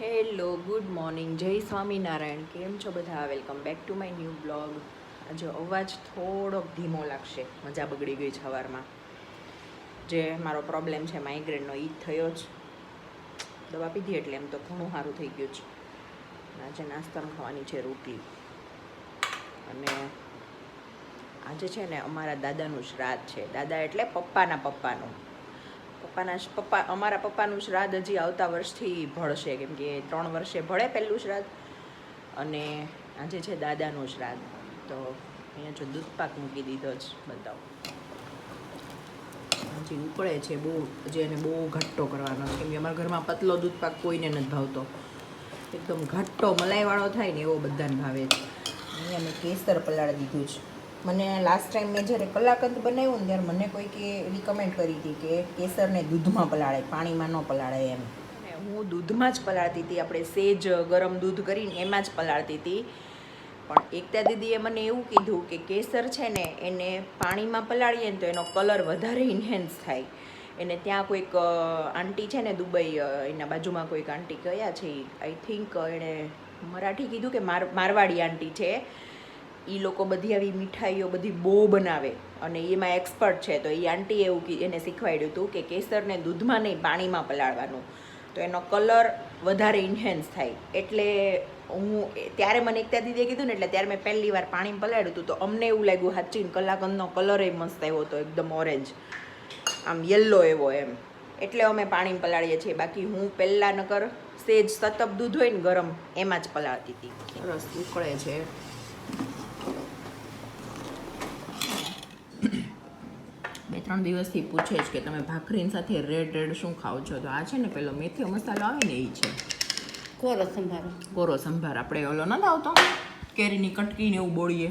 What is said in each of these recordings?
Hello good morning, જય સ્વામિનારાયણ. કેમ છો બધા? Welcome back to my new blog. આજે અવાજ થોડોક ધીમો લાગશે, મજા બગડી ગઈ છે સવારમાં. જે મારો પ્રોબ્લેમ છે માઇગ્રેનનો એ જ થયો જ. દવા પીધી એટલે એમ તો ઘણું સારું થઈ ગયું છે. આજે નાસ્તામાં ખાવાની છે રોટલી. અને આજે છે ને અમારા દાદાનું શ્રાદ્ધ છે. દાદા એટલે પપ્પાનું. અમારા પપ્પાનું શ્રાદ્ધ હજી આવતા વર્ષથી ભળશે, કેમ કે 3 વર્ષે ભળે પહેલું શ્રાદ્ધ, અને આજે છે દાદાનું શ્રાદ્ધ. તો અહીંયા જો દૂધપાક મૂકી દીધો જ, બતાવો. હજી ઉકળે છે બહુ, હજી એને બહુ ઘટ્ટો કરવાનો છે, કેમ કે અમારા ઘરમાં પતલો દૂધપાક કોઈને નથી ભાવતો. એકદમ ઘટ્ટો મલાઈવાળો થાય ને એવો બધાને ભાવે છે. અહીંયા મેં કેસર પલાળી દીધું છે. મને લાસ્ટ ટાઈમ મેં જ્યારે કલાકંદ બનાવ્યું ને ત્યારે મને કોઈકે એવી કમેન્ટ કરી હતી કે કેસરને દૂધમાં પલાળે, પાણીમાં ન પલાળે એમ. હું દૂધમાં જ પલાળતી હતી, આપણે સેજ ગરમ દૂધ કરીને એમાં જ પલાળતી હતી. પણ એકતા દીદીએ મને એવું કીધું કે કેસર છે ને એને પાણીમાં પલાળીએ ને તો એનો કલર વધારે ઇન્હેન્સ થાય. એને ત્યાં કોઈક આંટી છે ને દુબઈ, એના બાજુમાં કોઈક આંટી કયા છે, આઈ થિંક એણે મરાઠી કીધું કે મારવાડી આંટી છે. એ લોકો બધી આવી મીઠાઈઓ બધી બહુ બનાવે અને એમાં એક્સપર્ટ છે. તો એ આંટીએ એવું એને શીખવાડ્યું હતું કે કેસરને દૂધમાં નહીં પાણીમાં પલાળવાનું, તો એનો કલર વધારે ઇન્હેન્સ થાય. એટલે હું ત્યારે મને એકતા દીદીએ કીધું ને, એટલે ત્યારે મેં પહેલી વાર પાણીમાં પલાળ્યું હતું. તો અમને એવું લાગ્યું સાચીને કલાકંદનો કલર એ મસ્ત આવ્યો હતો, એકદમ ઓરેન્જ, આમ યલો એવો એમ. એટલે અમે પાણીમાં પલાળીએ છીએ. બાકી હું પહેલાં નકર સેજ સતપ દૂધ હોય ને ગરમ એમાં જ પલાળતી હતી. સરસ ઉકળે છે. 2-3 દિવસથી પૂછે છે કે તમે ભાખરીની સાથે રેડ શું ખાઓ છો? તો આ છે ને પેલો મેથીનો મસાલો આવે ને એ છે કોરો સંભાર. આપણે ઓલો નથી આવતો કેરીની કટકીને એવું બોળીએ,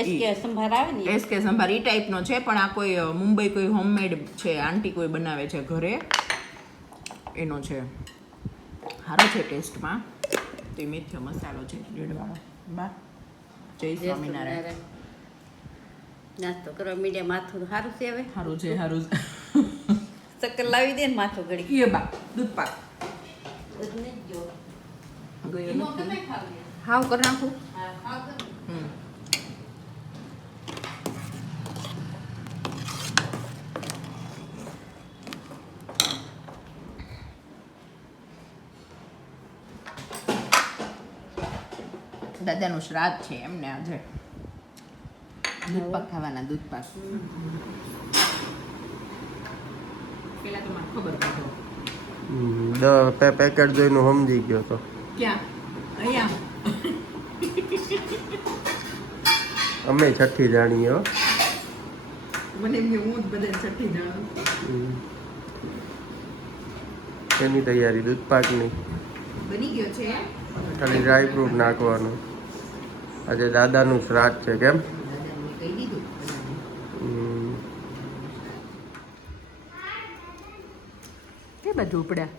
એસકે સંભાર એ ટાઈપનો છે. પણ આ કોઈ મુંબઈ કોઈ હોમમેડ છે, આંટી કોઈ બનાવે છે ઘરે, એનો છે. સારો છે ટેસ્ટમાં. તો એ મેથીનો મસાલો છે રેડવાળો. બા જય સ્વામિનારાયણ. નાસ્તો કરવા મીડિયા માથું સારું છે. હવે સારું છે, સારું છે. ચક્કર લાવી દે ને માથું ઘડી. એ બા દૂધપાક દૂધ નહીં જો ગયો નથી. હાવ કરી નાખું. દાદાનું શ્રાદ્ધ છે એમને આજે. દૂધપાક ખાવાના, દૂધપાક. પેલા તો મને ખબર પડતો પેકેટ જોઈને સમજી ગયો તો. ક્યાં? અહીંયા અમે છઠ્ઠી જાણીએ હો. મને એમ કે હું જ બધા છઠ્ઠી જાણું. એની તૈયારી દૂધપાકની બની ગયો છે. ખાલી ડ્રાય ફ્રૂટ નાખવાનું. આજે દાદાનું શ્રાદ્ધ છે. કેમ? દાદાને કહી દીધું. કે બધું ઉપડ્યા.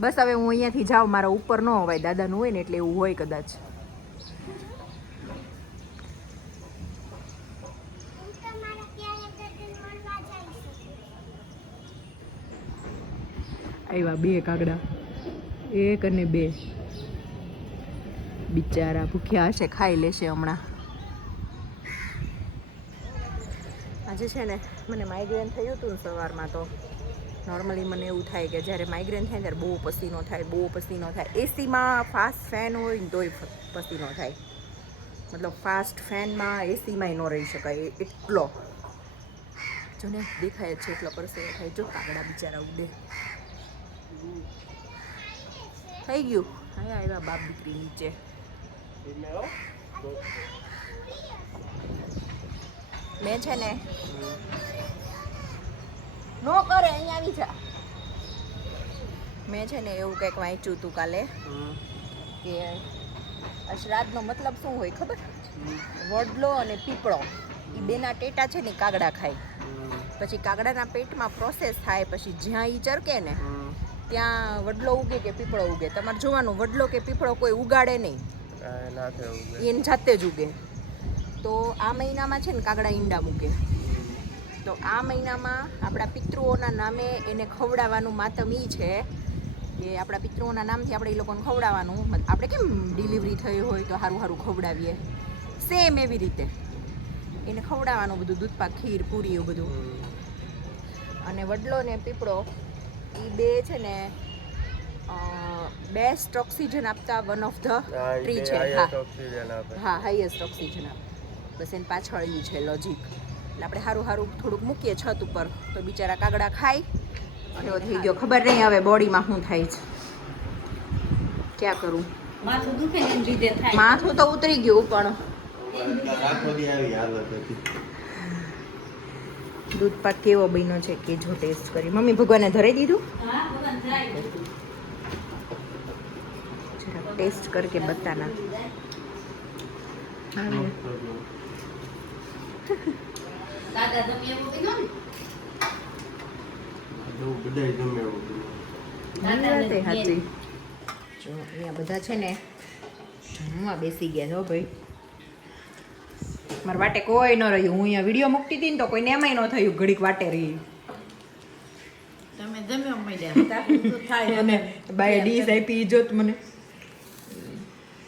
બસ હવે હું અહીંયાથી જાઉં, મારા ઉપર ન હોવાય, દાદાનું હોય ને એટલે એવું હોય કદાચ. આવ્યા 2 કાગડા, 1 અને 2. બિચારા ભૂખ્યા હશે, ખાઈ લેશે હમણાં. આજે છે ને મને માઇગ્રેન થયું હતું ને સવારમાં. તો નોર્મલી મને એવું થાય કે જ્યારે માઇગ્રેન થાય ત્યારે બહુ પસીનો થાય. એસીમાં ફાસ્ટ ફેન હોય ને તોય પસીનો થાય. મતલબ ફાસ્ટ ફેનમાં એસીમાંય ન રહી શકાય એટલો. જો ને દેખાય છે એટલો પરસેવો થાય. જો કાગડા બિચારા ઉડે. થઈ ગયું. અહીંયા આવ્યા બાપ દીકરી નીચે. મેં છે ને નો કરે, અહીંયા આવી જા. મેં છે ને એવું કંઈક વાંચ્યું હતું કાલે કે આ શ્રાદ્ધનો મતલબ શું હોય ખબર? વડલો અને પીપળો એ બેના ટેટા છે ને કાગડા ખાય. પછી કાગડાના પેટમાં પ્રોસેસ થાય, પછી જ્યાં ઈ ચરકે ને ત્યાં વડલો ઉગે કે પીપળો ઉગે. તમારે જોવાનું વડલો કે પીપળો કોઈ ઉગાડે નહીં, એને જાતે જ ઉગે. તો આ મહિનામાં છે ને કાગડા ઈંડા મૂકે. તો આ મહિનામાં આપણા પિતૃઓના નામે એને ખવડાવવાનું માતમ ઈ છે કે આપણા પિતૃઓના નામથી આપણે એ લોકોને ખવડાવવાનું. આપણે કેમ ડિલિવરી થઈ હોય તો સારું સારું ખવડાવીએ, સેમ એવી રીતે એને ખવડાવવાનું બધું, દૂધપાક, ખીર, પૂરી એવું બધું. અને વડલો ને પીપળો એ બે છે ને બેસ્ટ ઓક્સિજન આપતા વન ઓફ ધ ટ્રી છે. હા, હાઈએસ્ટ ઓક્સિજન આપે. બસ એની પાછળ એ છે લોજિક. એટલે આપણે સારું સારું થોડુંક મૂકીએ છત ઉપર તો બિચારા કાગડા ખાય. એવો થઈ ગયો, ખબર નહીં હવે બોડીમાં શું થાય છે, ક્યાં કરું. માથું દુખે ને એની રીતે થાય. માથું તો ઉતરી ગયું પણ દૂધ પાક કેવો બન્યો છે કે જો ટેસ્ટ કરી. મમ્મી ભગવાને ધરાઈ દીધું, હા, ભગવાન જાય. જરા ટેસ્ટ કરકે બતાના. દાદા તમે એવું કીધું ને સાચી. જો અહીંયા બધા છે ને જમવા બેસી ગયા છો ભાઈ. મારા વાટે કોઈ ન રહ્યું. હું અહીંયા વિડીયો મૂકતી હતી ને તો કોઈને એમાંય ન થયું ઘડીક વાટે રહી. તમે જમ્યો મળ્યા થાય અને બાય ડીશ આપી જોત મને.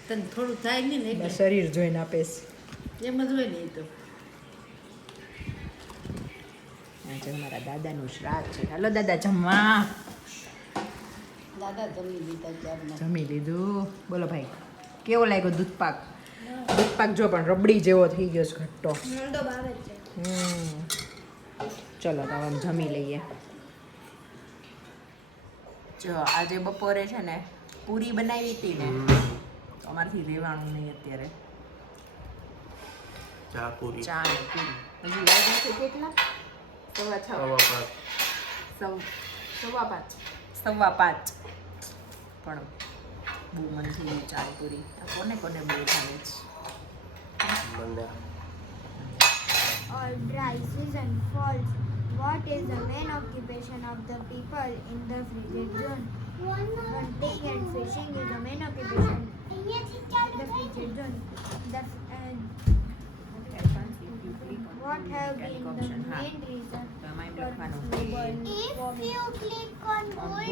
તને થોડું થાય નહીં ને એટલે શરીર જોઈને આપેશ. એમ જ હોય ને એ તો. આજે મારા દાદાનું શ્રાદ્ધ છે. હાલો દાદા જમવા. દાદા જમી લીધા ચારના. જમી લીધું. બોલો ભાઈ કેવો લાગ્યો દૂધપાક? દૂધપાક જો પણ રબડી જેવો થઈ ગયો છે, ઘટ્ટો. ચલો તો હવે જમી લઈએ. જો આજે બપોરે છે ને પૂરી બનાવી હતી ને તો અમારથી રહેવાનું નહીં અત્યારે. ચા પૂરી, ચા ને પૂરી હજી વાગ્યા છે કેટલા? 5:15 પણ બહુ મન થઈ ગયું ચા પૂરી. આ કોને કોને બહુ ભાવે છે? All rises and falls. What is the main occupation of the people in the frigid zone? Hunting and fishing is the main occupation in the frigid zone. What have been the main reason for global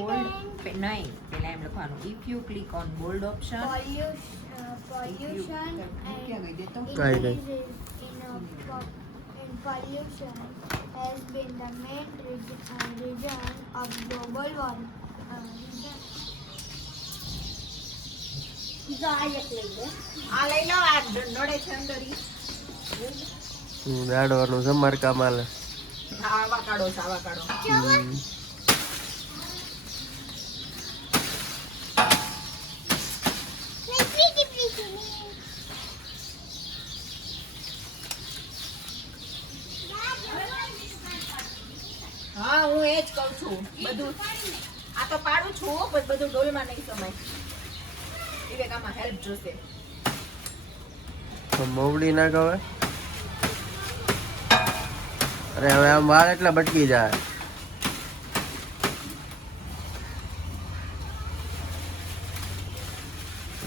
warming? નહીં પેલા એમ લખવાનું if you click on bold option Pollution and increases in pollution has been the main reason of global warming. આ લઈ લો. આ નડે છે અંદર દાડવાનું સમારકામ આલે. આવા કાઢો. હા હું એ જ કહું છું. બધું આ તો પાડું છું પણ બધું ડોલમાં નહીં સમય. વિવેકામાં હેલ્પ જોશે. તો મવડી ના કહેવાય. અરે હવે આમ વાળ એટલા બટકી જાય.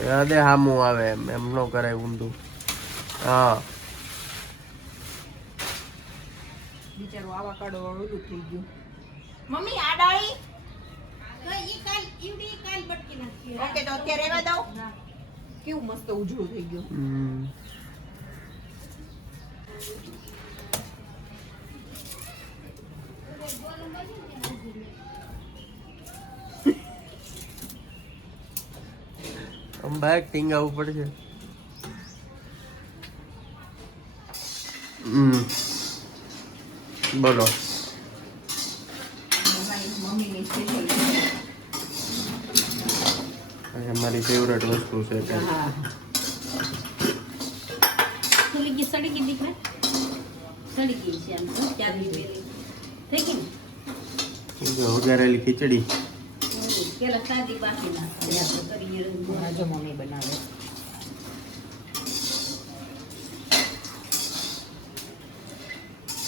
યાદે હામું આવે એમ ન કરાય ઊંધું. હા બિચારું આવા કાઢો ઓલું થઈ ગયું. મમ્મી આ ડાળી ઓકે તો અત્યારે રહેવા દઉં. કેવું મસ્ત ઉજળું થઈ ગયું. બાઈક ટીંગાવું પડશે. બોલો મમ્મીની સ્પેશિયલ અમારી ફેવરેટ વસ્તુ છે. હા ખુલી ગઈ સડી ગઈ દીકરા સડી ગઈ છે આમ તો ત્યારની વેલી થઈ ગઈ ને વઘારેલી ખીચડી. પેલા સાદી બાકી નાખી કરીએ જો મમ્મી બનાવે.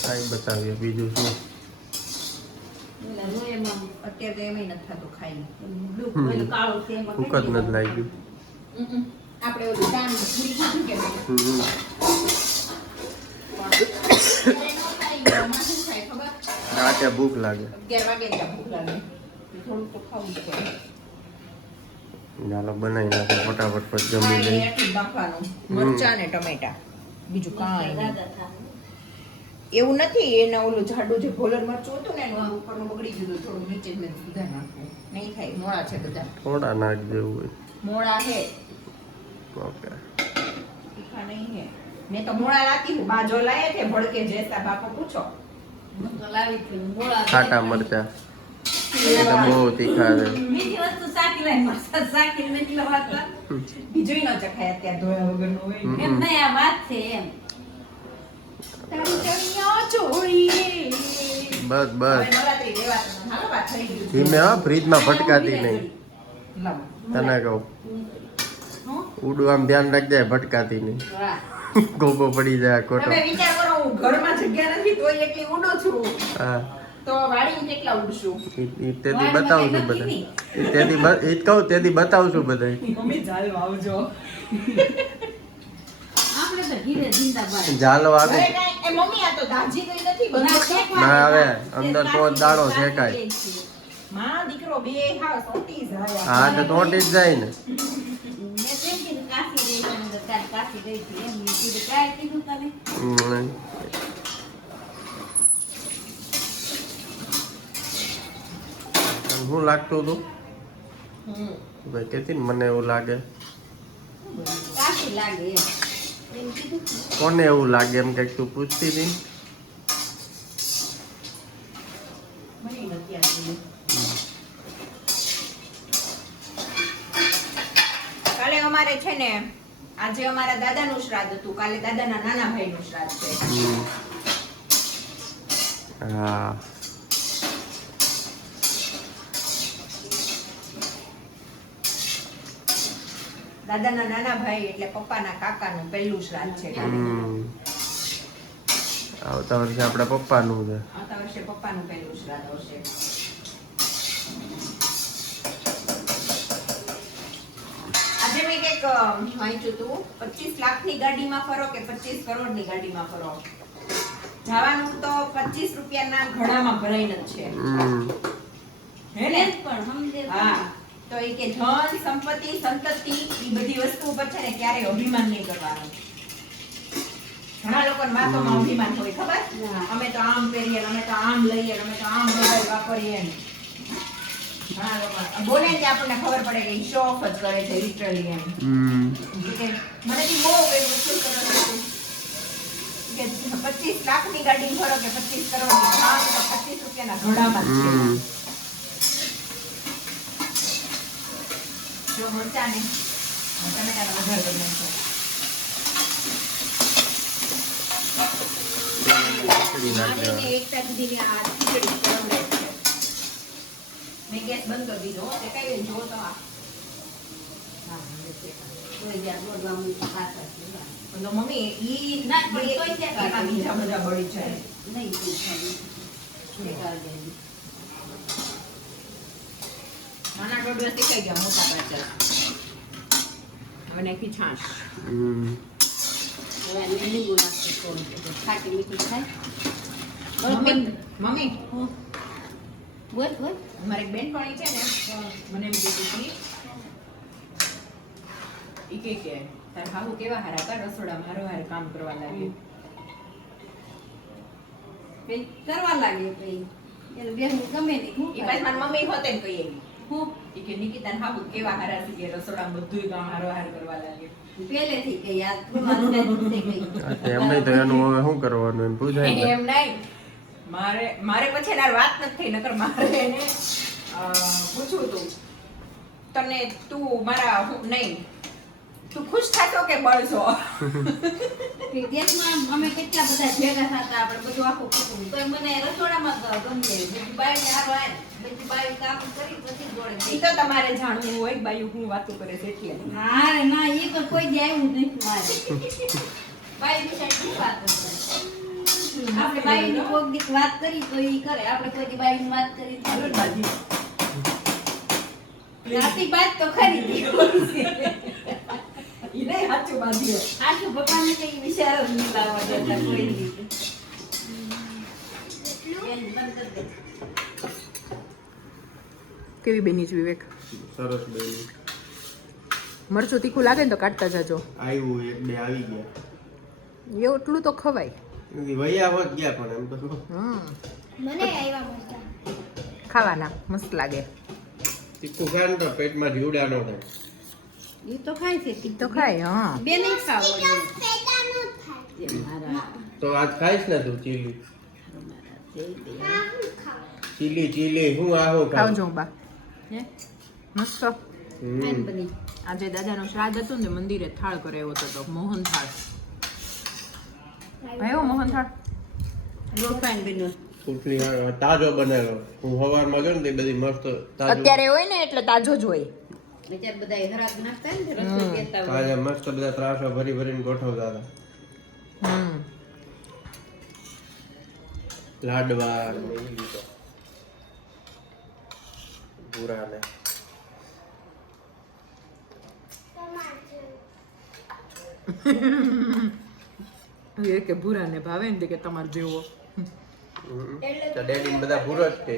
કાંઈ બતાવીએ બીજું શું. અત્યારે તો એમય નથી થતું ખાઈ. કાળું છે એમાં ભૂખ જ નથી લાગ્યું. આપણે ઓલું દાન પૂરી ખાધું કે નહીં? ત્યાં ભૂખ લાગે 11 વાગે ત્યાં ભૂખ લાગે થોડુંક તો ખાવું જ પડે. ચાલો બનાવી નાખો ફટાફટ પછી જમી કાંઈ લઈ એટલું જ નાખવાનું મરચાં ને ટમેટા બીજું કાંઈ નહીં. દાદા થાય. એવું નથી એને ઓલું જાડું જે ભોલર મરચું હતું ને એનું ઉપરનું બગડી ગયું હતું. થોડું નીચે મેં સુધાર નાખવું નહીં થાય મોળા છે બધા થોડા નાખ જેવું હોય મોળા હે ઓકે તીખા નહીં હે मैं तो मोड़ा लाती हूँ बाजो लाए थे भड़के जैसा बापू पूछो હું તો લાવી છું. મોળા ખાટા મરચા એ તો બહુ તીખા છે મીઠી વસ્તુ શાકી લાવી મરચાં શાકી નથી લવાતા. બીજું ન ચખાય અત્યારે ધોયા વગરનું હોય ને. એમ નહીં આ વાત છે એમ. તારી ચણિયા ચોળીએ. બસ હવે બસ નવરાત્રી રહેવાતું નથી. હાલો વાત થઈ ગયું. ધીમે હા ફ્રીજમાં ભટકાતી નહીં લાવો. તને કહું હું? ઉડું આમ ધ્યાન રાખજે ભટકાતી નહીં વાહ. ગોગો પડી જાય ખોટો તમે વિચાર કરો હું ઘરમાં જગ્યા નથી તોય એટલી ઉડો છું હા તો વાડીમાં કેટલા ઉડશું ઈ તેથી બતાવું છું બધા ઈ તેથી ઈ જ કહું તેથી બતાવું છું બધા મમ્મી ચાલ આવજો આપણે તો ઘીરે જિંદાબાદ. જાલો આગળ અરે કાંઈ એ મમ્મી આ તો દાજી ગઈ નથી ના, બંધ શેકવા ના, હવે દે. અંદર તો દાડો શેકાય. માં દીકરો બે હાવ સોટી જાય હા તો તોટી જ જાય ને મેં કેમ કીધું કાશી રહી છે, અંદર કાલ કાશી રહી છે. એમ મેં કીધું કાંઈ કીધું તને? શું લાગતું હતું હમ. ભાઈ કેતી ને મને એવું લાગે કાશી લાગે એમ. એમ કીધું. કોને એવું લાગે એમ કઈક તું પૂછતી હતી ને? મને નથી આવતું. કાલે અમારે છે ને આજે અમારા દાદાનું શ્રાદ્ધ હતું કાલે દાદાના નાના ભાઈનું શ્રાદ્ધ છે હમ. હા દાદાના નાના ભાઈ એટલે પપ્પાના કાકાનું પહેલું શ્રાદ્ધ છે કાલે. હમ. આવતા વર્ષે આપણા પપ્પાનું છે આવતા વર્ષે પપ્પાનું પહેલું શ્રાદ્ધ આવશે આજે મેં કંઈક વાંચ્યું હતું 25 લાખની ગાડીમાં ફરો કે 25 કરોડની ગાડીમાં ફરો જવાનું તો 25 રૂપિયાના ઘડામાં ભરાઈને જ છે હમ. હે ને એમ પણ સમજે હા તો એ કે ધન સંપત્તિ સંતતિ ઈ બધી વસ્તુ ઉપર છે ને ક્યારેય અભિમાન નહીં કરવાનું ઘણા લોકોને વાતોમાં અભિમાન હોય ખબર હા. અમે તો આમ પહેરીએ અમે તો આમ લઈએ અમે તો આમ મોબાઈલ વાપરીએ ને. ઘણા લોકો બોલે ને આપણને ખબર પડે કે શો ઓફ જ કરે છે લિટરલી એમ હમ. કે મને બી બહુ પેલું શું કરો કે 25 લાખની ગાડી ફરો કે 25 કરોડની હા તો 25 રૂપિયાના ઘડામાં જ છે હમ. જો મરચાને ટમેટાનો વઘાર કરી નાખો. ખીચડી નાખી મારીને દેવાની. એકતા દીદીને આ ખીચડી ખવડાવે છે. મેં ગેસ બંધ કરી દીધો હો. તે કઈ જો તો આ. હા, કોઈ જ્યાં બોલવા હું તો ખાતા જ નહીં. પણ તો મમ્મી ઈ ના, પણ તોય તે એમાં બીજા બધા બળી જાય નહીં ખાલી. શેકાવી દેવી. નાના ટોડલા શીખાઈ ગયા મોટા પાછળ હવે નાખી છાશ હમ. હવે આને લીંબુ નાખી થોડું. એટલે ખાટી મીઠી થાય. મમ્મી મમ્મી હું. બોલ બોલ. મારી એક બેનપણી છે ને મને એમ કીધું હતી ઈ કે તાર હાહુ કેવા હારા હતા રસોડામાં હારો હારે કામ કરવા લાગે પછી કરવા લાગે પછી એને બેસવું ગમે નહીં. હું ઈ પાછી મારી મમ્મી હોતે ને કહીએ હું ઈ કે નિકિતા હાહુ કેવા હારા છે કે રસોડામાં બધુંય કામ હારો હાર કરવા લાગે પહેલેથી કઈ આ થોડું કઈ હા, તો એમ નહીં તો એનું હવે શું કરવાનું એમ પૂછાય ને એમ નહીં મારે પછી એના વાત નથી થઈ નકર મારે એને પૂછવું હતું તને તું મારા નહીં તું ખુશ થાતો કે બળશો દેશમાં અમે કેટલા બધા ભેગા થતા આપણે બધું આખું કુટુંબ તો મને રસોડામાં જ ગમે બીજી બાઈને હારો આવે બીજી બાઈ કામ કરી પછી જોડે ઈ તો તમારે જાણવું હોય કે બાયું હું વાતો કરે છે એટલે ના રે ના એ તો કોઈ દી આવ્યું નથી મારે બાઈ વિશે શું વાત કરતા આપણે બાઈની કોક દીક વાત કરી તો ઈ કરે આપણે કોઈ દી બાઈની વાત કરી હાલો ને બાજી નાતી બાત તો ખરી દી ઈ નહીં સાચું બાજી આખું ભગવાનને કઈ વિચાર જ નહીં લાવવા દેતા કોઈ દી તમે બંધ કરી દે. કેવી બની છે વિવેક? સરસ બની. મરચું તીખું લાગે ને તો કાઢતા જાજો. આવ્યું એક બે આવી ગયા. એવું એટલું તો ખવાય. વૈયા હોત ગયા પણ એમ તો મને આવ્યા મરચાં. ખાવાના મસ્ત લાગે. તીખું ખાય ને તો પેટમાં જીવડા ન થાય. ઈ તો ખાય છે તો ખાય હા. બે નહીં ખાવું પેટાનું જ થાય. મારા તો આજ ખાઈશ ને તું ચીલી આ હું ખાઉં. ચીલી હું આ હું ખાઉં. ખાવજો બા. હે મસ્ત. ખાઈને બની આજે દાદાનો શ્રાદ્ધ હતું ને મંદિરે થાળ કરાવ્યો હતો તો મોહન થાળ. આવ્યો મોહન થાળ. લોટ ખાઈને બન્યો ઉપલી તાજો બનેલો. હું સવારમાં ગયો ને તે બધી મસ્ત તાજો અત્યારે હોય ને એટલે તાજો જ હોય. અત્યારે બધા હરાબ નાખતા ને રસ્તો કહેતા હોય તાજા મસ્ત બધા ત્રાસો ભરી ભરીને ગોઠવતા હતા. લાડવા ને એ લીધો પૂરા ને એ કે ભૂરા ને ભાવે ને કે તમાર જેવો. તો ડેડી ને બધા પૂરો જ કે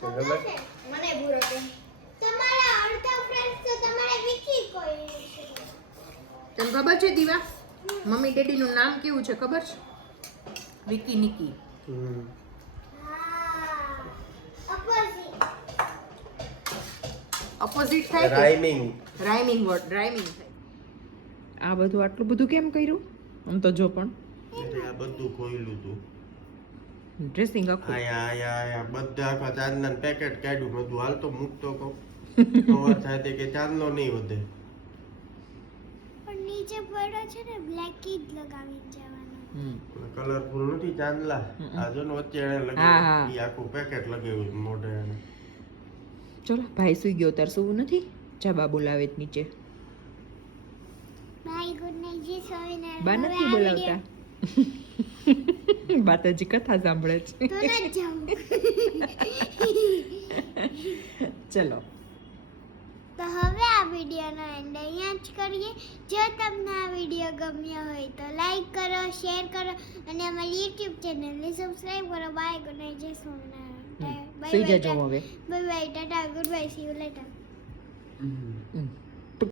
ખબર મને ભૂરો કે તમારા અડધા ફ્રેન્ડ્સ તો તમારે વિકી કોઈ છે. તને ખબર છે દીવા મમ્મી ડેડી નું નામ કેવું છે ખબર છે? વિકી નિકી. હા અપોઝિટ. ઓપોઝિટ થાય કે રાઇમિંગ રાઇમિંગ વર્ડ રાઇમિંગ થાય. આ બધું આટલું બધું કેમ કર્યું? આમ તો જો પણ આ બધું ખોયલું તું ડ્રેસિંગ આખું. આયા બધા આખા ચાંદના પેકેટ કાઢ્યું બધું હાલ તો મૂકતો કહું ખબર થાય તે કે ચાંદલો નહીં વધે. પણ નીચે પડ્યો છે ને બ્લેક જ લગાવીને જવાનું. કલરફુલ નથી ચાંદલા આ જો ને વચ્ચે એને હા, હા. લગાવ્યું ઈ આખું પેકેટ લગાવ્યું મોઢે એને. ચલો ભાઈ સુઈ ગયો તાર સુવું નથી? જા બા બોલાવે જ નીચે. બાય ગુડ નાઈટ જી સોઈને. બા નથી બોલાવતા. બા તો હજી કથા સાંભળે છે. તો ના જાઉં. ચલો તો હવે આ વિડીયોનો એન્ડ અહીંયા જ કરીએ. જો તમને આ વિડીયો ગમ્યો હોય તો લાઈક કરો, શેર કરો અને અમારી યુટ્યુબ ચેનલને સબસ્ક્રાઈબ કરો. બાય ગુડ નાઈટ જય સોમનાથ. સુઈ જજો હવે. Bye bye tata good bye see you letter. Hmm.